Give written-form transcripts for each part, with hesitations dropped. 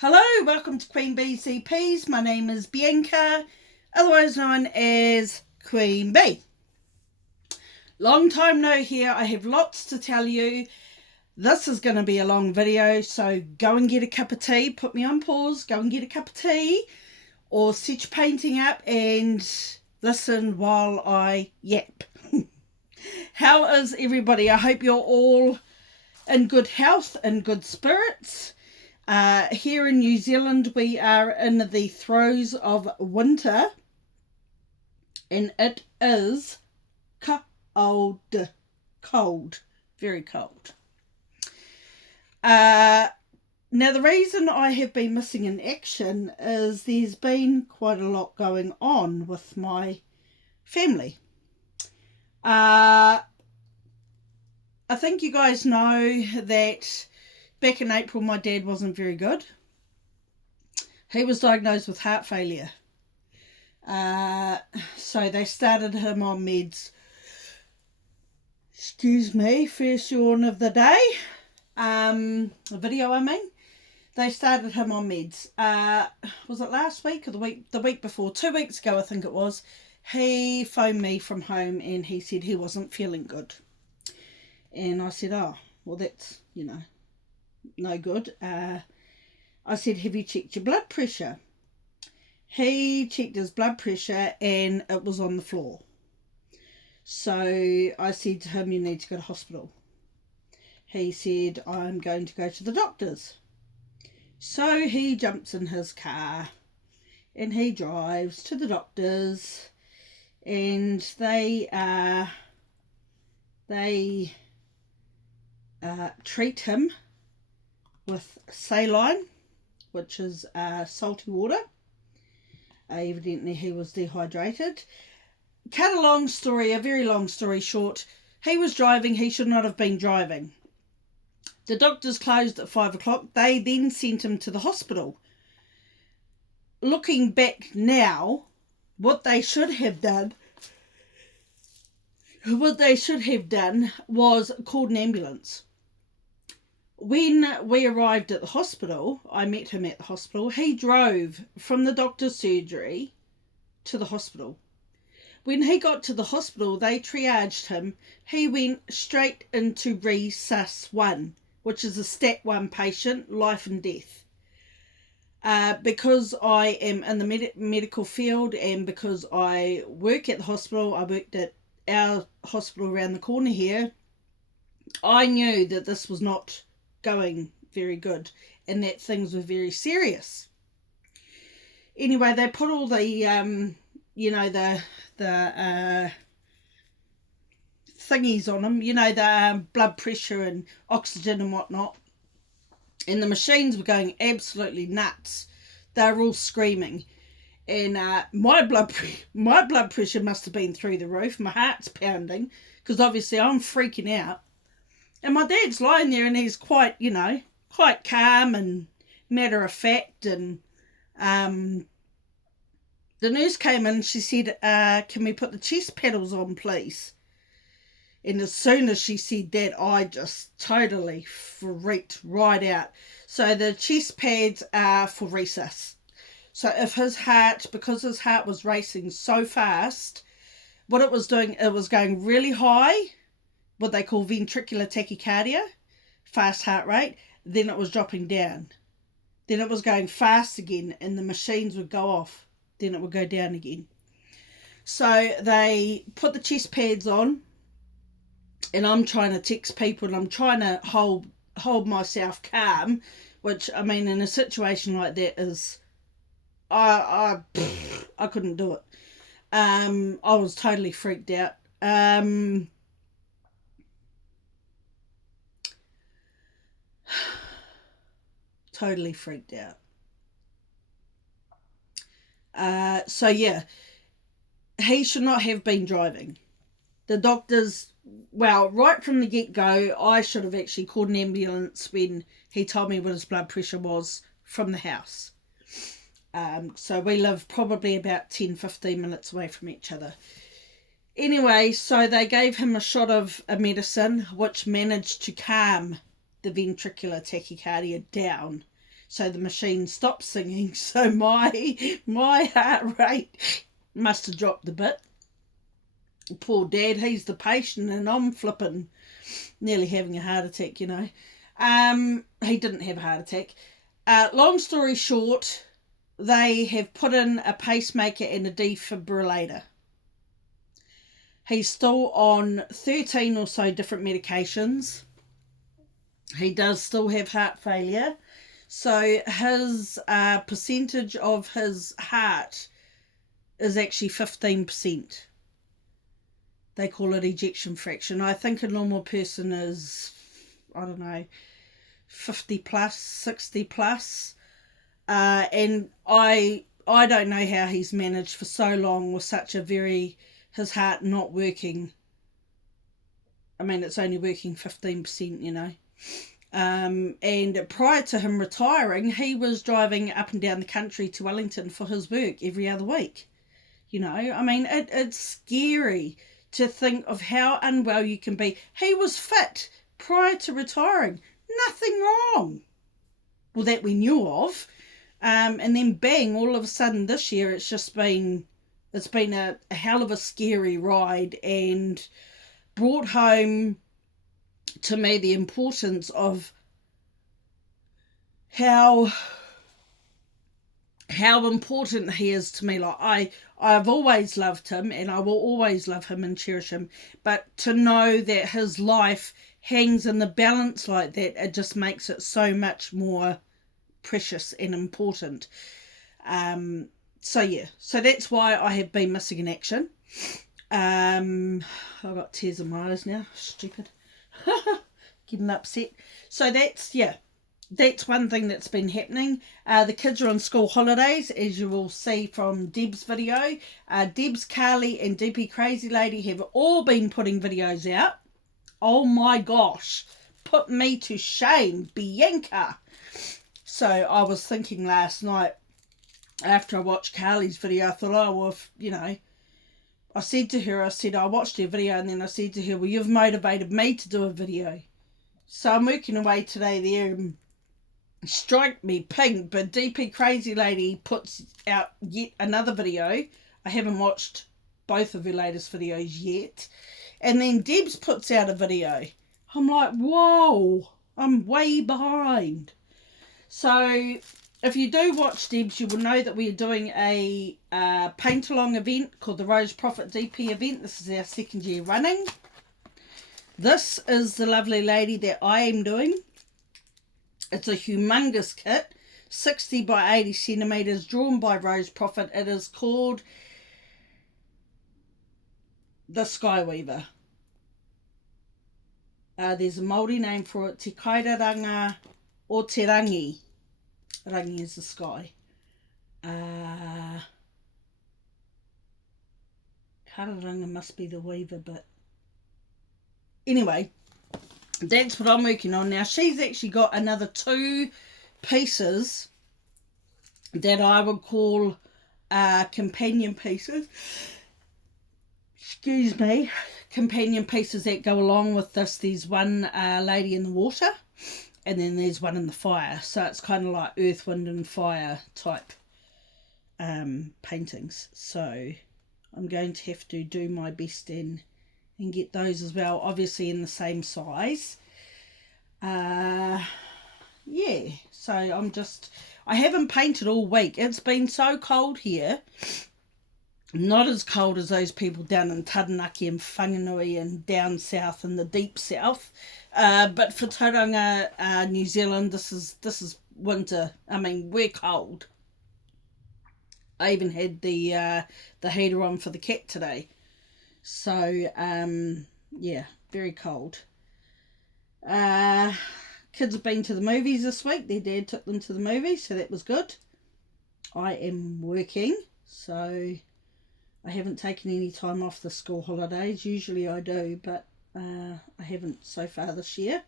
Hello, welcome to Queen Bee CPs. My name is Bianca, otherwise known as Queen Bee. Long time no here. I have lots to tell you. This is going to be a long video, so go and get a cup of tea. Put me on pause, go and get a cup of tea, or set your painting up and listen while I yap. How is everybody? I hope you're all in good health and good spirits. Here in New Zealand, we are in the throes of winter, and it is cold, very cold. Now, the reason I have been missing in action is there's been quite a lot going on with my family. I think you guys know that back in April, my dad wasn't very good. He was diagnosed with heart failure. So they started him on meds. Excuse me, first yawn of the day. The video, I mean. They started him on meds. Was it last week or the week before? 2 weeks ago, I think it was. He phoned me from home and he said he wasn't feeling good. And I said, oh, well, that's, no good. I said, have you checked your blood pressure? He checked his blood pressure and it was on the floor. So I said to him, you need to go to hospital. He said, I'm going to go to the doctors. So he jumps in his car and he drives to the doctors, and they treat him with saline, which is salty water. Evidently he was dehydrated. Cut a very long story short, he was driving, he should not have been driving. The doctors closed at 5 o'clock. They then sent him to the hospital. Looking back now, what they should have done was called an ambulance. When we arrived at the hospital, I met him at the hospital. He drove from the doctor's surgery to the hospital. When he got to the hospital, they triaged him. He went straight into Resus 1, which is a Stat 1 patient, life and death. Because I am in the medical field and because I work at the hospital, I worked at our hospital around the corner here, I knew that this was not going very good and that things were very serious. Anyway, they put all the the thingies on him, the blood pressure and oxygen and whatnot, and the machines were going absolutely nuts. They were all screaming, and my blood pressure must have been through the roof. My heart's pounding because obviously I'm freaking out. And my dad's lying there and he's quite calm and matter of fact. And the nurse came in and she said, can we put the chest paddles on, please? And as soon as she said that, I just totally freaked right out. So the chest pads are for resus. So if because his heart was racing so fast, what it was doing, it was going really high, what they call ventricular tachycardia, fast heart rate, then it was dropping down. Then it was going fast again and the machines would go off. Then it would go down again. So they put the chest pads on and I'm trying to text people and I'm trying to hold myself calm, which, I mean, in a situation like that is, I couldn't do it. I was totally freaked out. Totally freaked out. So yeah, he should not have been driving. The doctors, well, right from the get-go, I should have actually called an ambulance when he told me what his blood pressure was from the house. So we live probably about 10-15 minutes away from each other. Anyway, so they gave him a shot of a medicine which managed to calm the ventricular tachycardia down. So the machine stopped singing. So my heart rate must have dropped a bit. Poor Dad, he's the patient, and I'm flipping, nearly having a heart attack, you know. He didn't have a heart attack. Long story short, they have put in a pacemaker and a defibrillator. He's still on 13 or so different medications. He does still have heart failure. So his percentage of his heart is actually 15%. They call it ejection fraction. I think a normal person is, I don't know, 50 plus, 60 plus. And I don't know how he's managed for so long with such a his heart not working. I mean, it's only working 15%, you know. And prior to him retiring, he was driving up and down the country to Wellington for his work every other week. You know, I mean, it's scary to think of how unwell you can be. He was fit prior to retiring. Nothing wrong. Well, that we knew of. And then bang, all of a sudden this year it's been a hell of a scary ride, and brought home to me the importance of how important he is to me. Like I've always loved him, and I will always love him and cherish him, but to know that his life hangs in the balance like that, it just makes it so much more precious and important. So that's why I have been missing in action. I've got tears in my eyes now. Stupid. Getting upset. So that's one thing that's been happening. The kids are on school holidays, as you will see from Deb's video. Deb's, Carly and DP Crazy Lady have all been putting videos out. Oh my gosh, put me to shame, Bianca. So I was thinking last night, after I watched Carly's video, I thought, oh, well, you know, I said to her, I watched her video, and then I said to her, well, you've motivated me to do a video. So I'm working away today there, and strike me pink, but DP Crazy Lady puts out yet another video. I haven't watched both of her latest videos yet. And then Debs puts out a video. I'm like, whoa, I'm way behind. So if you do watch Debs, you will know that we are doing a paint-along event called the Rose Profit DP event. This is our second year running. This is the lovely lady that I am doing. It's a humongous kit, 60 by 80 centimetres, drawn by Rose Profit. It is called the Skyweaver. There's a Māori name for it, Te Kairaranga o Te Rangi. Rangi is the sky. Kararanga must be the weaver, but anyway, that's what I'm working on now. She's actually got another 2 pieces that I would call companion pieces. Excuse me. Companion pieces that go along with this. There's one lady in the water, and then there's one in the fire. So it's kind of like earth, wind and fire type paintings. So I'm going to have to do my best and get those as well, obviously in the same size. Yeah, so I haven't painted all week. It's been so cold here. Not as cold as those people down in Taranaki and Whanganui and down south in the deep south. But for Tauranga, New Zealand, this is winter. I mean, we're cold. I even had the heater on for the cat today. So, yeah, very cold. Kids have been to the movies this week. Their dad took them to the movies, so that was good. I am working, so I haven't taken any time off the school holidays. Usually I do, but I haven't so far this year.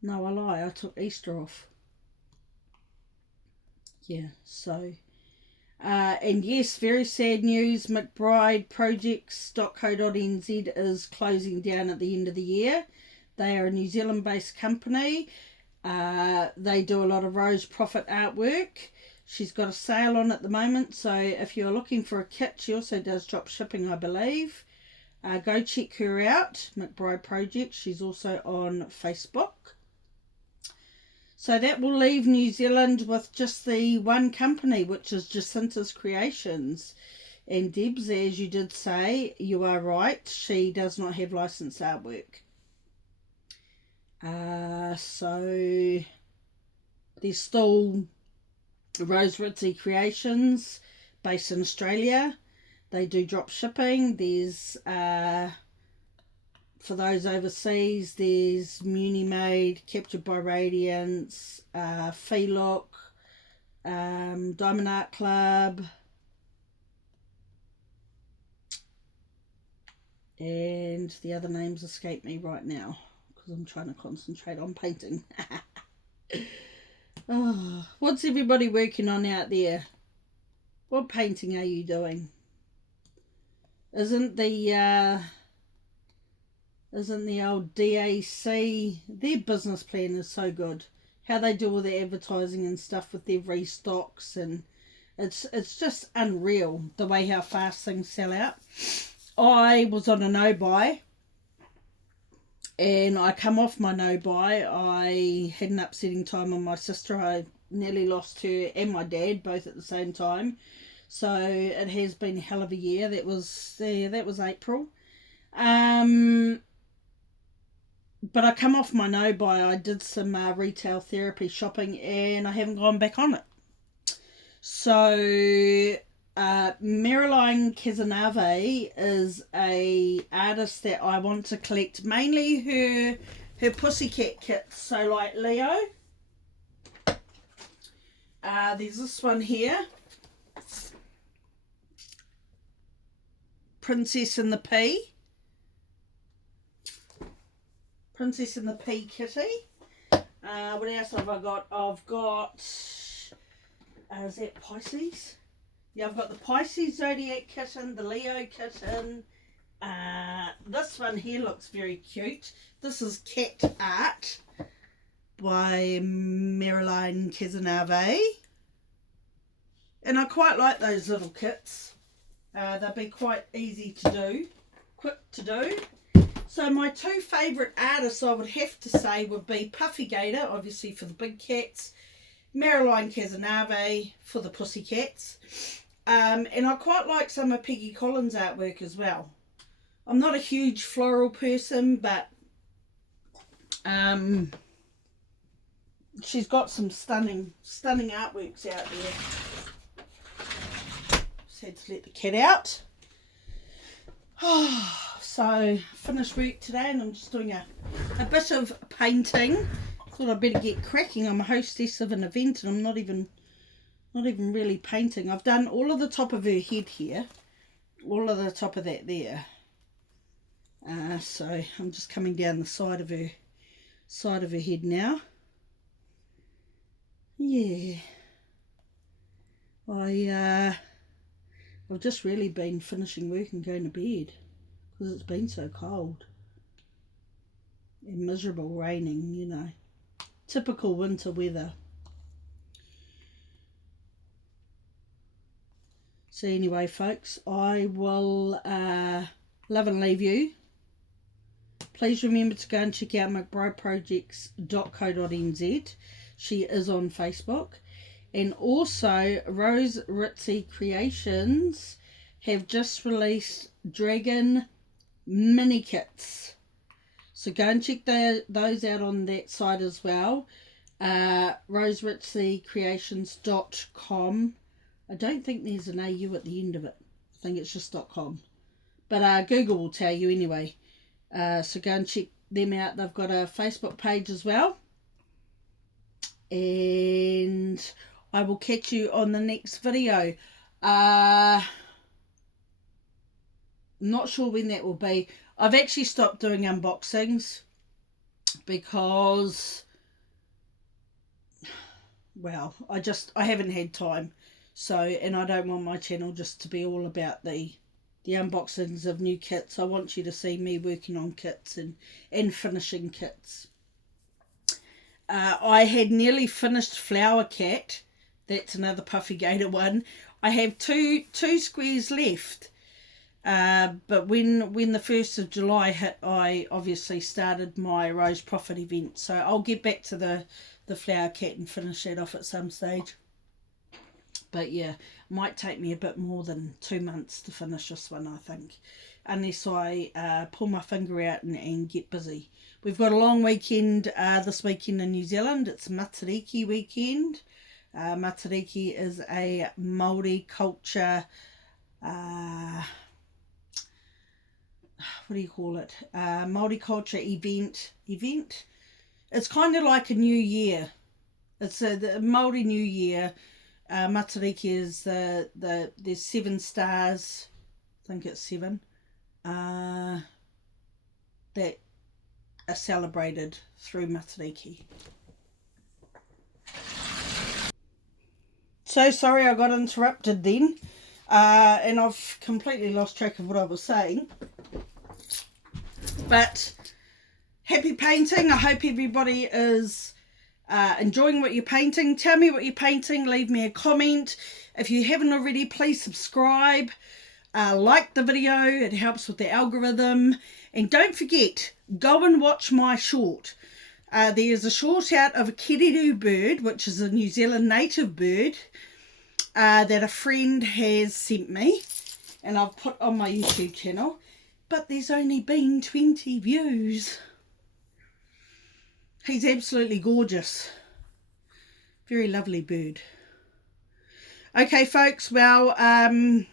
No, I lie. I took Easter off. Yeah, so... and yes, very sad news. McBride Projects.co.nz is closing down at the end of the year. They are a New Zealand-based company. They do a lot of Rose Profit artwork. She's got a sale on at the moment, so if you're looking for a kit, she also does drop shipping, I believe. Go check her out, McBride Project. She's also on Facebook. So that will leave New Zealand with just the one company, which is Jacinta's Creations. And Debs, as you did say, you are right, she does not have licensed artwork. So there's still Rose Ritzy Creations based in Australia. They do drop shipping. There's for those overseas, there's Muni Made, Captured by Radiance, Fee Look, Diamond Art Club, and the other names escape me right now because I'm trying to concentrate on painting. Oh, what's everybody working on out there? What painting are you doing? Isn't the old DAC, their business plan is so good. How they do all the advertising and stuff with their restocks, and it's just unreal the way how fast things sell out. I was on a no buy, and I come off my no buy. I had an upsetting time with my sister. I nearly lost her and my dad both at the same time. So it has been a hell of a year. That was April. But I come off my no buy. I did some retail therapy shopping, and I haven't gone back on it. So Marilyn Casanave is a artist that I want to collect, mainly her pussycat kits. So like Leo, there's this one here, Princess and the Pea kitty. What else have I got? I've got is that Pisces? Yeah, I've got the Pisces Zodiac kitten, the Leo kitten. This one here looks very cute. This is Cat Art by Marilyn Casanave. And I quite like those little kits. They'll be quite easy to do, quick to do. So my two favourite artists I would have to say would be Puffy Gator, obviously for the big cats, Marilyn Casanave for the pussycats. And I quite like some of Peggy Collins' artwork as well. I'm not a huge floral person, but she's got some stunning artworks out there. Just had to let the cat out. So finished work today, and I'm just doing a bit of painting. Thought I'd better get cracking. I'm a hostess of an event, and I'm not even really painting. I've done all of the top of her head here, all of the top of that there. So I'm just coming down the side of her head now. Yeah, I've just really been finishing work and going to bed because it's been so cold and miserable, raining, you know, typical winter weather. So anyway, folks, I will love and leave you. Please remember to go and check out mcbrideprojects.co.nz. She is on Facebook. And also, Rose Ritzy Creations have just released Dragon mini kits. So go and check those out on that site as well. roseritzycreations.com. I don't think there's an AU at the end of it. I think it's just .com. But Google will tell you anyway. So go and check them out. They've got a Facebook page as well. And I will catch you on the next video. Not sure when that will be. I've actually stopped doing unboxings because, well, I haven't had time. So, and I don't want my channel just to be all about the unboxings of new kits. I want you to see me working on kits and finishing kits. I had nearly finished Flower Cat. That's another Puffy Gator one. I have two squares left. But when the 1st of July hit, I obviously started my Rose Profit event. So I'll get back to the Flower Cat and finish that off at some stage. But yeah, might take me a bit more than 2 months to finish this one, I think. Unless I pull my finger out and get busy. We've got a long weekend this weekend in New Zealand. It's Matariki weekend. Matariki is a Māori culture, what do you call it? Māori culture event. It's kind of like a New Year. It's the Māori New Year. Matariki is there's 7 stars. I think it's 7. That are celebrated through Matariki. So sorry I got interrupted then, and I've completely lost track of what I was saying. But happy painting. I hope everybody is enjoying what you're painting. Tell me what you're painting. Leave me a comment. If you haven't already, please subscribe. Like the video. It helps with the algorithm. And don't forget, go and watch my short. There's a short out of a kiriru bird, which is a New Zealand native bird, that a friend has sent me. And I've put on my YouTube channel. But there's only been 20 views. He's absolutely gorgeous. Very lovely bird. Okay, folks. Well, I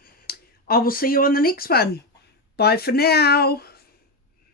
will see you on the next one. Bye for now.